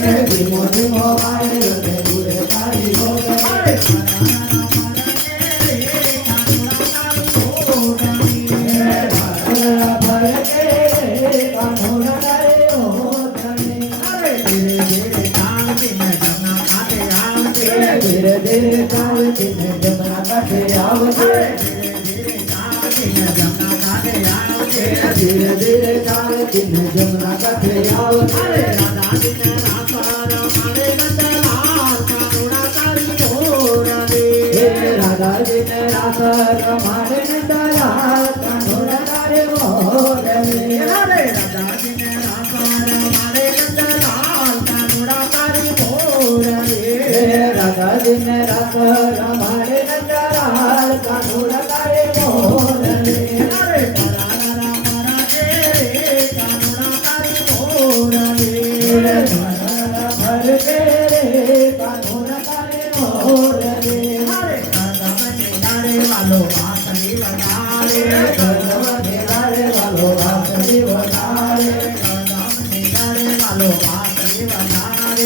Every morning, all I do ધીરે ધીરે ચાલતી જમણા કાંઠે આવજે ધીરે ધીરે ચાલતી જમણા કાંઠે આવજે હે રાધાજી ને રાસ રમાડે ને દયાળ રે મોરલી રાધાજી ને રાસ રમાડે ને દયાળ કાનોડા રે મોરલી ભરકે રે કાનોડા રે મોરલી ભગવતે લારે વાલો વાસળી વધારે ભગવતે લારે વાલો વાસળી વધારે